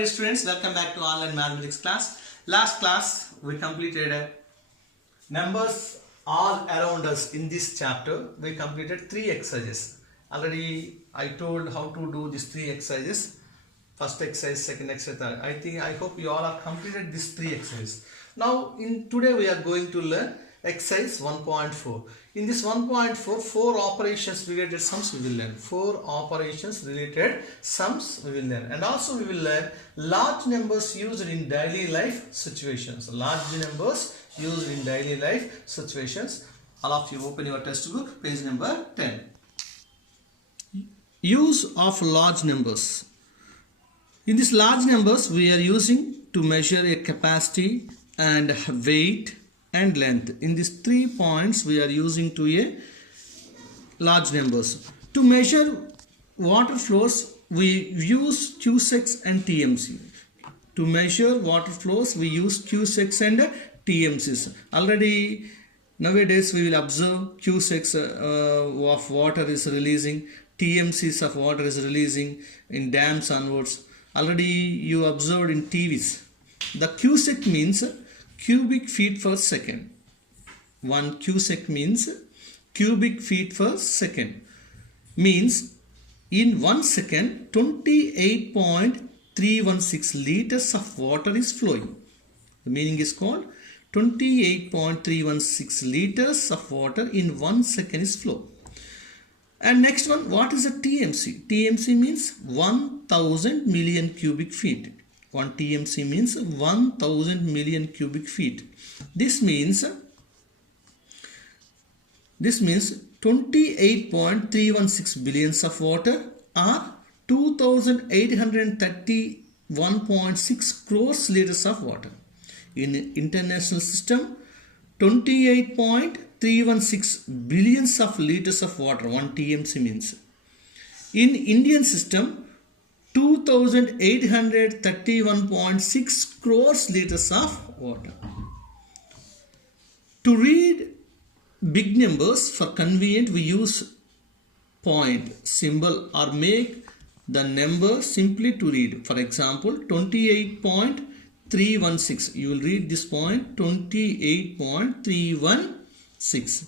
dear students, welcome back to online mathematics class. Last class we completed numbers all around us. In this chapter we completed 3 exercises. Already I told how to do these 3 exercises. First exercise, second exercise, third. I hope you all have completed these 3 exercises. Now today we are going to learn exercise 1.4. In this 1.4, 4 operations related sums we will learn. 4 operations related sums we will learn. And also we will learn large numbers used in daily life situations. Large numbers used in daily life situations. All of you open your textbook, page number 10. Use of large numbers. In these large numbers we are using to measure a capacity and weight and length. In these 3 points we are using to a large numbers. To measure water flows we use cusacks and TMC. To measure water flows we use cusacks and TMCs. Already nowadays we will observe cusacks of water is releasing, TMCs of water is releasing in dams onwards. Already you observed in TVs. The cusack means cubic feet per second. 1 cusack means cubic feet per second. Means in 1 second 28.316 liters of water is flowing. The meaning is called 28.316 liters of water in 1 second is flow. And next one, what is a TMC? TMC means 1000 million cubic feet. 1 TMC means 1000 million cubic feet. This means 28.316 billions of water or 2831.6 crores liters of water. In international system, 28.316 billions of liters of water, 1 TMC means. In Indian system, 2831.6 crores liters of water. To read big numbers for convenient, we use point, symbol or make the number simply to read. For example, 28.316. You will read this point 28.316.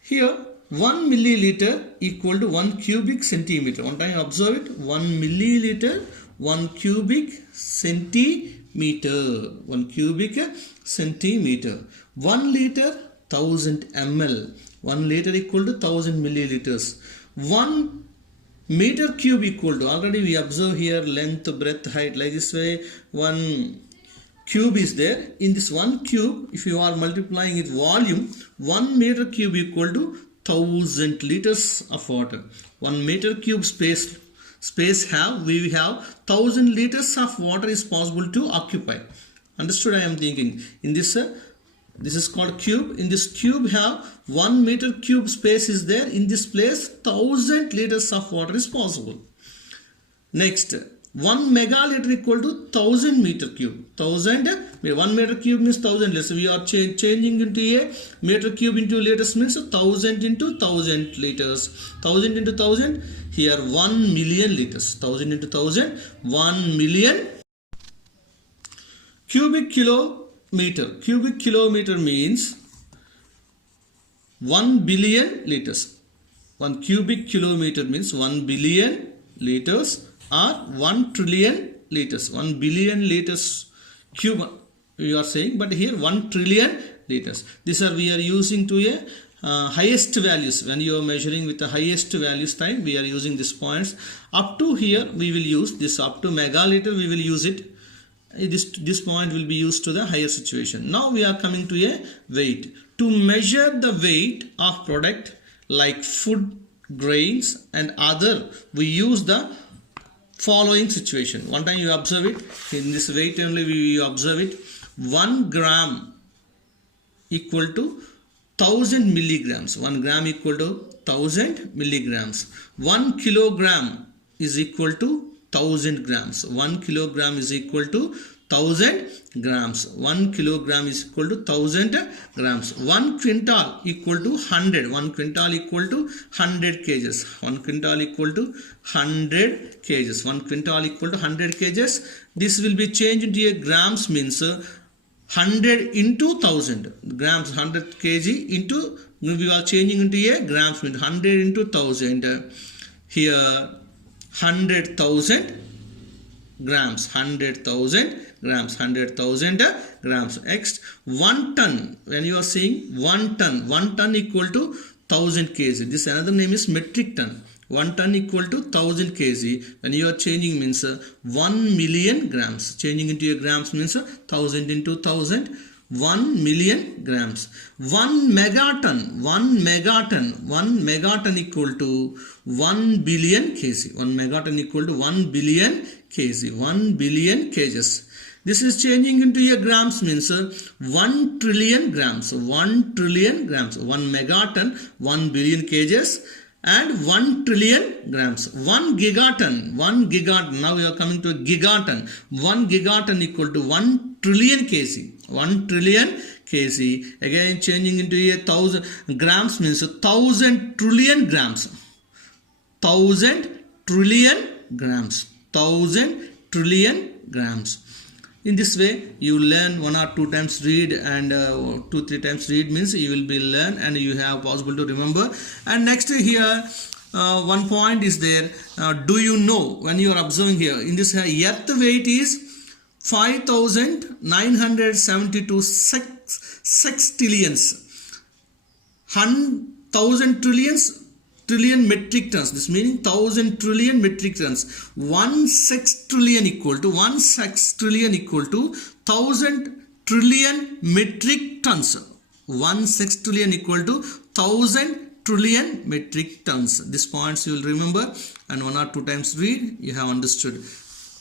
Here 1 milliliter equal to 1 cubic centimeter. One time observe it. 1 milliliter, 1 cubic centimeter. 1 cubic centimeter. 1 liter, 1000 ml. 1 liter equal to 1000 milliliters. 1 meter cube equal to, already we observe here length, breadth, height, like this way. 1 cube is there. In this 1 cube, if you are multiplying its volume, 1 meter cube equal to 1000 liters of water. 1 meter cube space we have 1000 liters of water is possible to occupy. Understood? I am thinking in this this is called cube. In this cube have 1 meter cube space is there. In this place 1000 liters of water is possible. Next, 1 megaliter equal to 1000 meter cube. 1 meter cube means 1000 liters. We are changing into a meter cube into liters means 1000 into 1000 liters. 1000 into 1000, here 1 million liters. 1000 into 1000, 1 million. Cubic kilometer. Cubic kilometer means 1 billion liters. 1 cubic kilometer means 1 billion liters. Or 1 trillion liters. 1 billion liters cube you are saying, but here 1 trillion liters. These are we are using to a highest values. When you are measuring with the highest values time, we are using these points. Up to here we will use this, up to megaliter we will use it. This point will be used to the higher situation. Now we are coming to a weight. To measure the weight of product like food, grains and other, we use the following situation. One time you observe it. In this weight only we observe it. 1 gram equal to 1000 milligrams. 1 gram equal to 1000 milligrams. 1 kilogram is equal to 1000 grams. 1 kilogram is equal to 1000 grams. 1 kilogram is equal to 1000 grams. 1 quintal equal to 100. 1 quintal equal to 100 kgs. 1 quintal equal to 100 kgs. 1 quintal equal to 100 kgs. This will be changed into a grams, means 100 into 1000 grams. 100 kg into, we are changing into a grams, means 100 into 1000. Here 100,000 grams. 100,000 grams. 100,000 grams. Next, 1 ton. When you are seeing 1 ton equal to 1000 kg. This another name is metric ton. 1 ton equal to 1000 kg. When you are changing, means 1 million grams. Changing into a grams means 1000 into 1000. 1 million grams. 1 megaton. 1 megaton equal to 1 billion kg. 1 megaton equal to 1 billion kg. 1 billion kgs. This is changing into a grams, means 1 trillion grams. 1 trillion grams. 1 megaton, 1 billion kgs. And 1 trillion grams. 1 gigaton. Now we are coming to a gigaton. 1 gigaton equal to 1 trillion kg. 1 trillion kg. Again changing into a 1000 grams, means 1000 trillion grams. 1000 trillion grams. 1000 trillion grams. In this way, you learn 1 or 2 times read, and 2-3 times read means you will be learn, and you have possible to remember. And next here, one point is there. Do you know, when you are observing here, in this earth weight is 5,972 sextillions. 1,000 trillion metric tons. This meaning 1,000 trillion metric tons. 1 sextillion equal to 1,000 trillion metric tons. 1 sextillion equal to 1,000 trillion metric tons. These points you will remember, and 1 or 2 times read, you have understood.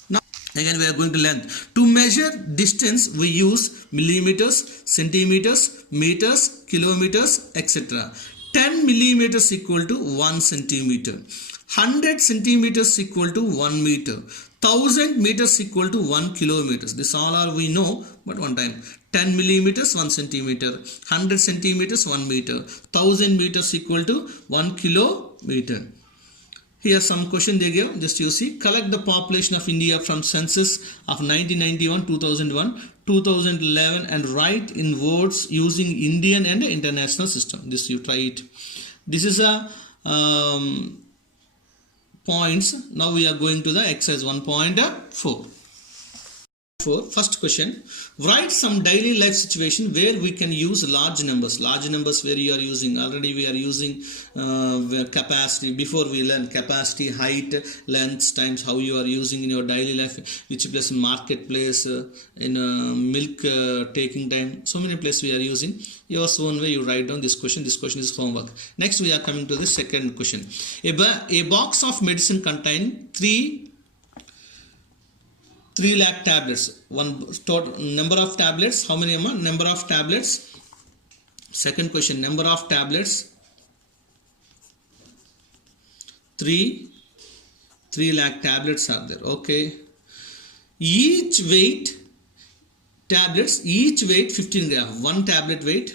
Now again we are going to learn. To measure distance we use millimeters, centimeters, meters, kilometers, etc. 10 millimeters equal to 1 centimeter. 100 centimeters equal to 1 meter. 1000 meters equal to 1 kilometers. This all are we know, but one time. 10 millimeters 1 centimeter. 100 centimeters 1 meter. 1000 meters equal to 1 kilometer. Here some question they give, just you see. Collect the population of India from census of 1991, 2001, 2011 and write in words using Indian and international system. This you try it. This is a points. Now we are going to the exercise 1.4. First question, write some daily life situation where we can use large numbers. Large numbers where you are using, already we are using capacity. Before we learn capacity, height, length, times, how you are using in your daily life, which place in marketplace, in milk taking time, so many places we are using. Yours one way you write down this question. This question is homework. Next we are coming to the second question. A box of medicine containing 3 lakh tablets. One total number of tablets. How many number of tablets? Second question, number of tablets. 3 lakh tablets are there. Okay. Each weight tablets. Each weight 15 grams. One tablet weight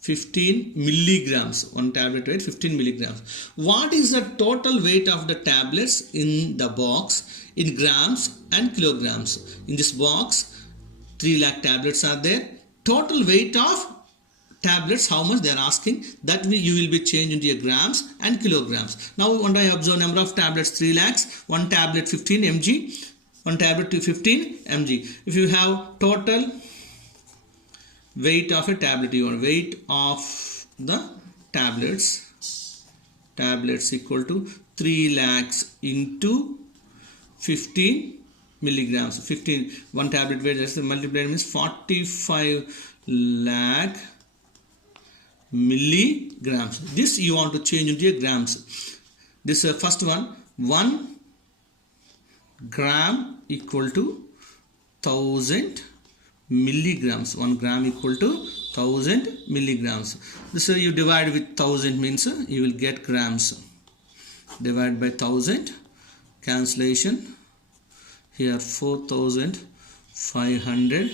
15 milligrams. One tablet weight 15 milligrams. What is the total weight of the tablets in the box in grams and kilograms? In this box 3 lakh tablets are there. Total weight of tablets, how much they are asking, that you will be changed into grams and kilograms. Now when I observe number of tablets 3 lakhs, one tablet 15 mg, one tablet to 15 mg. If you have total weight of a tablet, you want weight of the tablets equal to 3 lakhs into 15 milligrams. 15, one tablet weight, that's the multiplied means 45 lakh milligrams. This you want to change into grams. This first one, 1 gram equal to 1000 milligrams. 1 gram equal to 1000 milligrams. This you divide with 1000 means you will get grams. Divide by 1000. cancellation. Here 4500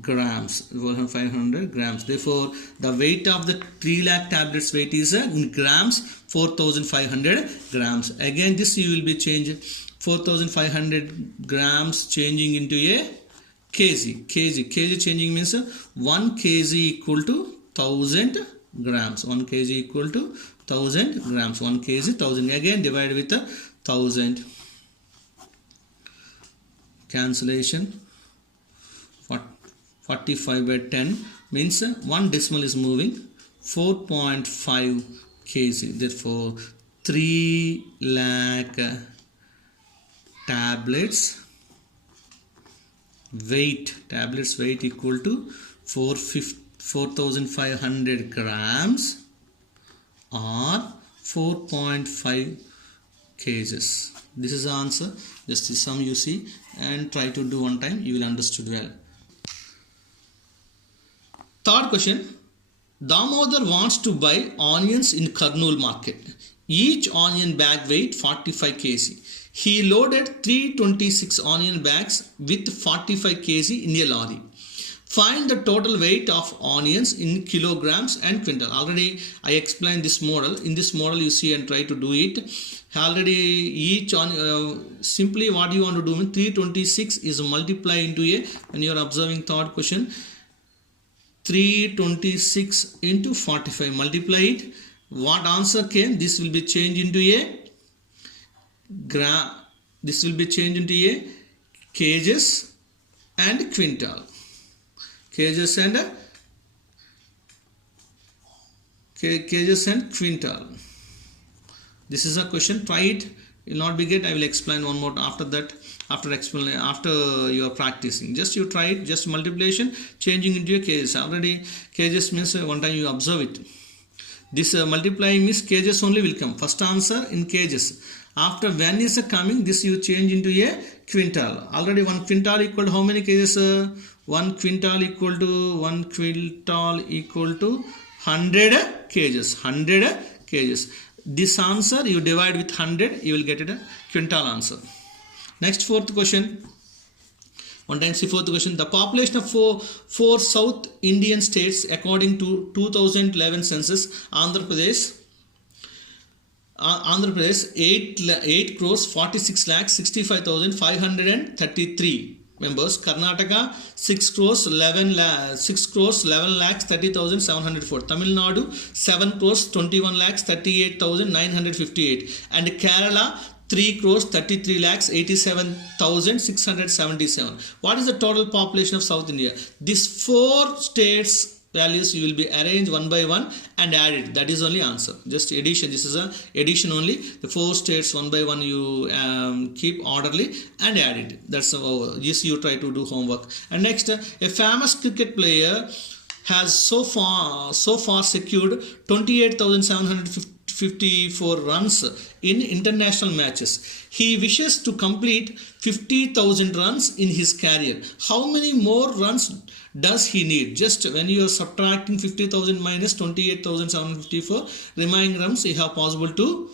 grams, 4500 grams. Therefore the weight of the 3 lakh tablets weight is in grams, 4500 grams. Again this you will be changing 4500 grams changing into a kg. Kg changing means 1 kg equal to 1000 grams. 1 kg equal to 1000 grams. 1 kg 1000. Again divided with 1000. Cancellation. 45 by 10 means 1 decimal is moving, 4.5 kg. Therefore 3 lakh tablets weight equal to 4500 grams or 4.5 kgs. This is the answer. Just the sum you see and try to do one time, you will understood well. Third question. Damodar wants to buy onions in Kurnool market. Each onion bag weight 45 kg. He loaded 326 onion bags with 45 kg in a lorry. Find the total weight of onions in kilograms and quintal. Already I explained this model. In this model you see and try to do it. Already each on simply what you want to do, 326 is multiply into a, when you are observing third question, 326 into 45, multiply it. What answer came? This will be changed into a gram. This will be changed into a kgs and quintal. Kgs and quintal. This is a question. Try it. Will not be get. I will explain one more after that. After you are practicing, just you try it. Just multiplication changing into a kgs. Already kgs means one time you observe it. This multiplying means kgs only will come. First answer in kgs. After when is coming, this you change into a quintal. Already 1 quintal equal to how many kgs? 1 quintal equal to 100 kgs. 100 kgs. This answer you divide with 100, you will get it a quintal answer. Next, fourth question. One time see fourth question. The population of four South Indian states according to 2011 census: Andhra Pradesh 8 crores 46 lakhs 65,533 members. Karnataka 6 crores 11 lakhs 30,704. Tamil Nadu 7 crores 21 lakhs 38,958. And Kerala 3 crores 33 lakhs 87,677. What is the total population of South India? These 4 states values you will be arranged one by one and add it. That is only answer. Just addition. This is a addition only. The 4 states one by one you keep orderly and add it. That's yes, you try to do homework. And next, a famous cricket player has so far secured 28,754 runs in international matches. He wishes to complete 50,000 runs in his career. How many more runs does he need? Just when you are subtracting 50,000 minus 28,754 remaining runs, you have possible to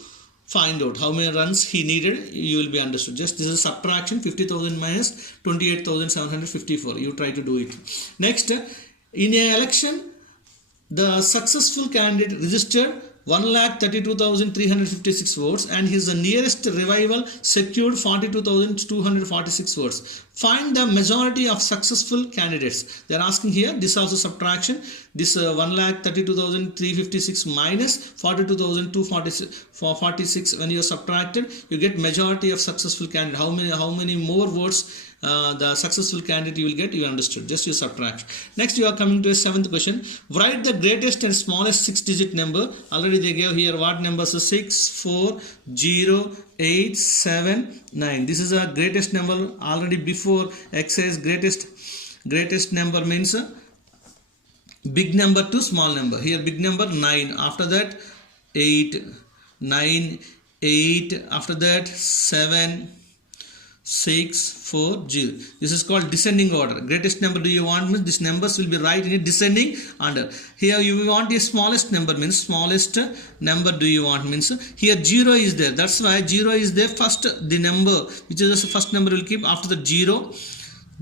find out how many runs he needed. You will be understood. Just this is subtraction, 50,000 minus 28,754. You try to do it. Next, in an election, the successful candidate registered 1,32,356 votes and his nearest rival secured 42,246 votes. Find the majority of successful candidates. They are asking here, this also subtraction. This 1,32,356 minus 42,246. When you are subtracted, you get majority of successful candidate. How many more votes the successful candidate you will get, you understood. Just you subtract. Next, you are coming to a 7th question. Write the greatest and smallest 6-digit number. Already they gave here what numbers? 6, 4, 0, 8, 7, 9. This is a greatest number. Already before exercise, greatest number means big number to small number. Here big number 9. After that 8, 9, 8. After that 7, 6, 4, 0. This is called descending order. Greatest number do you want means these numbers will be right in a descending order. Here you want the smallest number means smallest number do you want means here 0 is there. That's why 0 is there first. The number which is the first number will keep after the 0.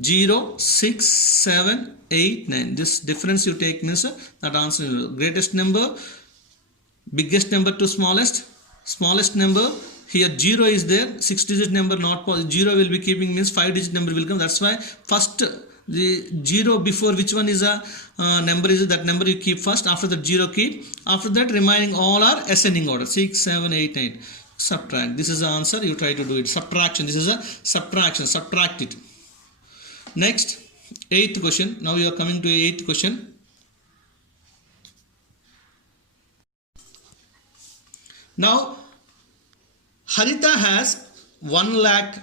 0, 6, 7, 8, 9. This difference you take means that answer is greatest number, biggest number to smallest number. Here 0 is there, 6 digit number not possible. 0 will be keeping means 5 digit number will come. That's why first the 0 before which one is a number is that number you keep first. After that 0 keep. After that remaining all are ascending order. 6, 7, 8, 9. Subtract. This is the answer. You try to do it. Subtraction. This is a subtraction. Subtract it. Next, 8th question. Now you are coming to 8th question. Now, Harita has 1 lakh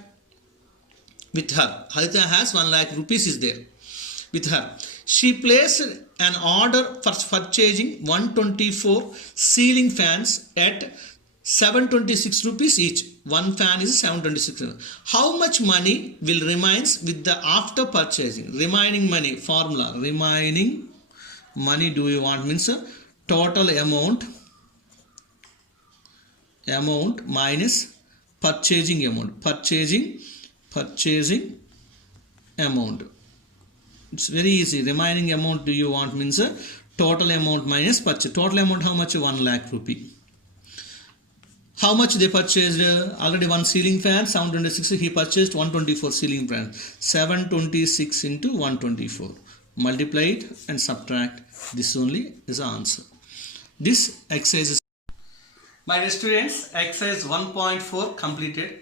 with her. Harita has 1 lakh rupees is there with her. She placed an order for purchasing 124 ceiling fans at 726 rupees each. One fan is 726. How much money will remains with the after purchasing? Remaining money formula. Remaining money do you want means total amount minus purchasing amount. Purchasing amount. It's very easy. Remaining amount do you want means total amount minus purchase. Total amount how much? 1 lakh rupee. How much they purchased? Already one ceiling fan 726. He purchased 124 ceiling fans. 726 into 124. Multiply it and subtract. This only is the answer. This exercise is. My dear students, exercise 1.4 completed.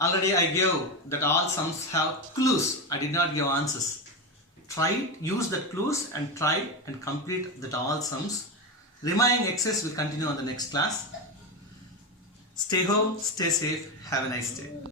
Already I gave that all sums have clues. I did not give answers. Try, use the clues and try and complete that all sums. Remaining exercise will continue on the next class. Stay home, stay safe, have a nice day.